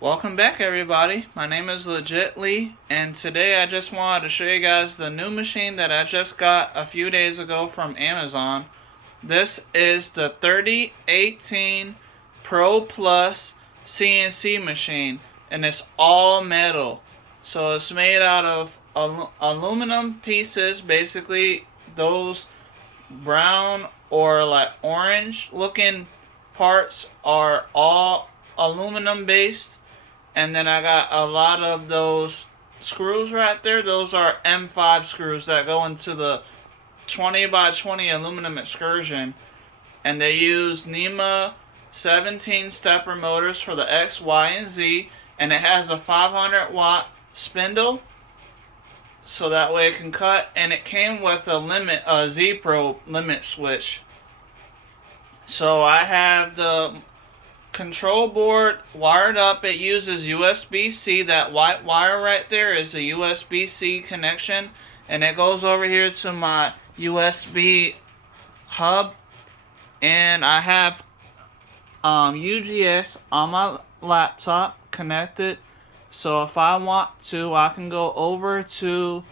Welcome back, everybody. My name is Legit Lee, and today I just wanted to show you guys the new machine that I just got a few days ago from Amazon. This is the 3018 Pro Plus CNC machine, and it's all metal. So it's made out of aluminum pieces, basically those brown or like orange looking parts are all aluminum based, and then I got a lot of those screws right there. Those are M5 screws that go into the 20 by 20 aluminum excursion, and they use NEMA 17 stepper motors for the X, Y, and Z, and it has a 500-watt spindle so that way it can cut, and it came with a Z Pro limit switch. So I have the control board wired up. It uses USB-C. That white wire right there is a USB-C connection, and it goes over here to my USB hub, and I have UGS on my laptop connected, so if I want to, I can go over to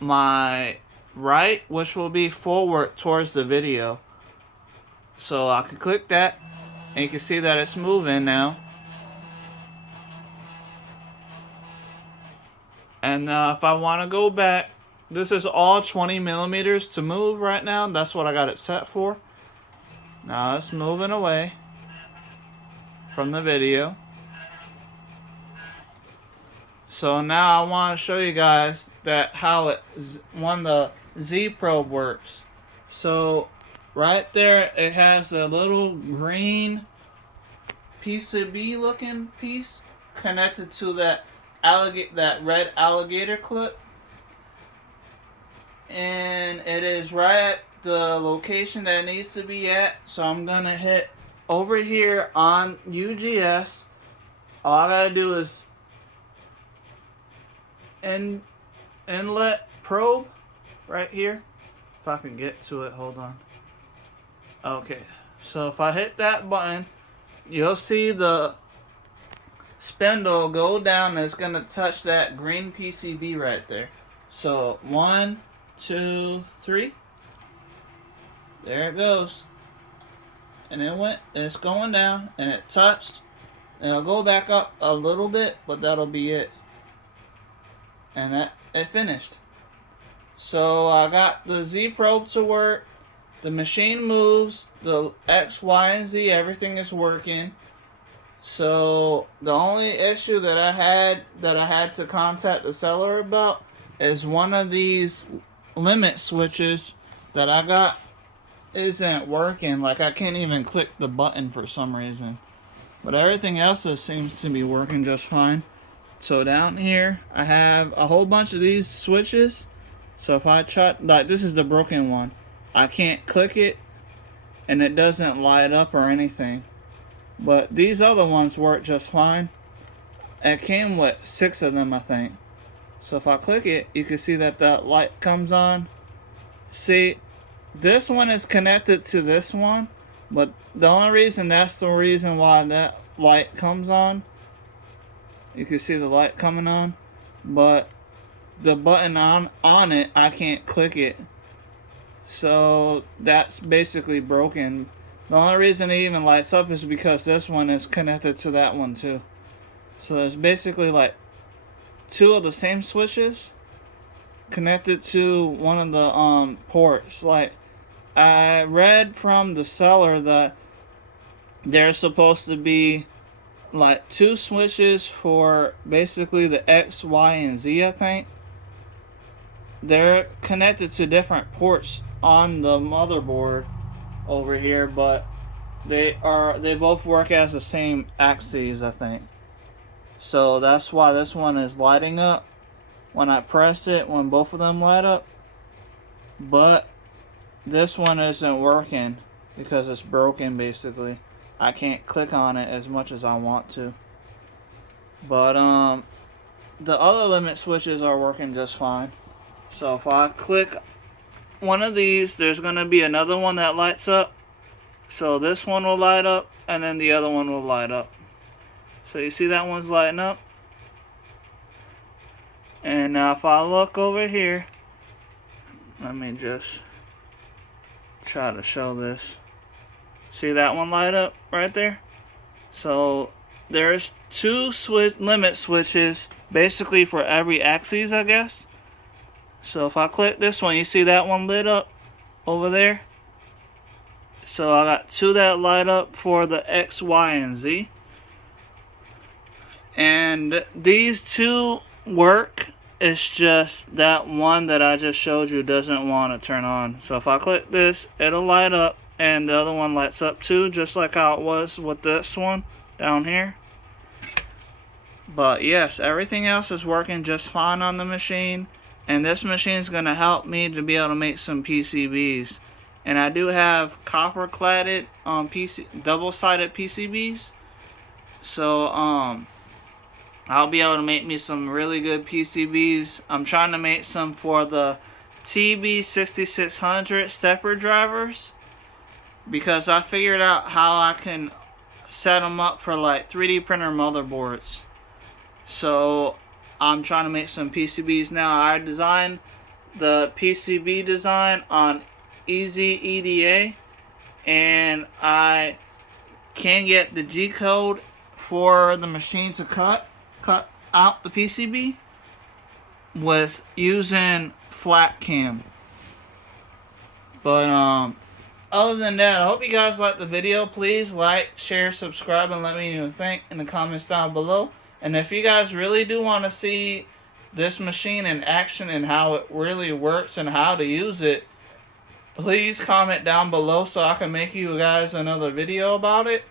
my right, which will be forward towards the video. So I can click that, and you can see that it's moving now. And if I want to go back, this is all 20 millimeters to move right now. That's what I got it set for. Now it's moving away from the video. So now I want to show you guys that how the Z Probe works. So right there, it has a little green PCB looking piece connected to that red alligator clip, and it is right at the location that it needs to be at. So I'm gonna hit over here on UGS. All I gotta do is inlet probe right here. If I can get to it, hold on. Okay, so if I hit that button, you'll see the spindle go down, and it's gonna touch that green PCB right there. So 1, 2, 3. There it goes. And it's going down, and it touched. And it'll go back up a little bit, but that'll be it. And it finished. So I got the Z Probe to work. The machine moves. The X, Y, and Z, everything is working. So the only issue that I had to contact the seller about is one of these limit switches that I got isn't working. Like, I can't even click the button for some reason. But everything else seems to be working just fine. So down here, I have a whole bunch of these switches. So if I try, like, this is the broken one. I can't click it, and it doesn't light up or anything. But these other ones work just fine. It came with 6 of them, I think. So if I click it, you can see that the light comes on. See, this one is connected to this one, but the only reason that's the reason why that light comes on. You can see the light coming on, but the button on it, I can't click it. So that's basically broken. The only reason it even lights up is because this one is connected to that one too. So there's basically like 2 of the same switches connected to one of the ports. Like, I read from the seller that there's supposed to be like 2 switches for basically the X, Y, and Z, I think. They're connected to different ports on the motherboard over here, but they both work as the same axes, I think. So that's why this one is lighting up when I press it, when both of them light up. But this one isn't working because it's broken, basically. I can't click on it as much as I want to. But the other limit switches are working just fine. So if I click one of these, there's going to be another one that lights up. So this one will light up, and then the other one will light up. So you see that one's lighting up. And now if I look over here, let me just try to show this. See that one light up right there? So there's two limit switches basically for every axis, I guess. So if I click this one, you see that one lit up over there? So I got two that light up for the X, Y, and Z. And these two work. It's just that one that I just showed you doesn't want to turn on. So if I click this, it'll light up, and the other one lights up too, just like how it was with this one down here. But yes, everything else is working just fine on the machine, and this machine is going to help me to be able to make some PCBs. And I do have copper cladded double-sided PCBs, so I'll be able to make me some really good PCBs. I'm trying to make some for the TB6600 stepper drivers, because I figured out how I can set them up for like 3D printer motherboards. So I'm trying to make some PCBs now. I designed the PCB design on Easy EDA, and I can get the G code for the machine to cut out the PCB with using FlatCam. But other than that, I hope you guys liked the video. Please like, share, subscribe, and let me know what you think in the comments down below. And if you guys really do want to see this machine in action and how it really works and how to use it, please comment down below so I can make you guys another video about it.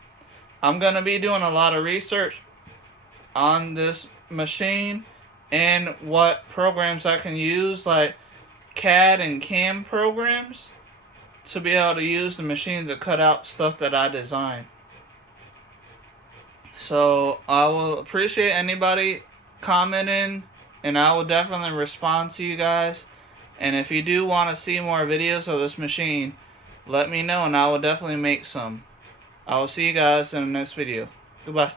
I'm going to be doing a lot of research on this machine and what programs I can use, like CAD and CAM programs, to be able to use the machine to cut out stuff that I design. So I will appreciate anybody commenting, and I will definitely respond to you guys. And if you do want to see more videos of this machine, let me know and I will definitely make some. I will see you guys in the next video. Goodbye.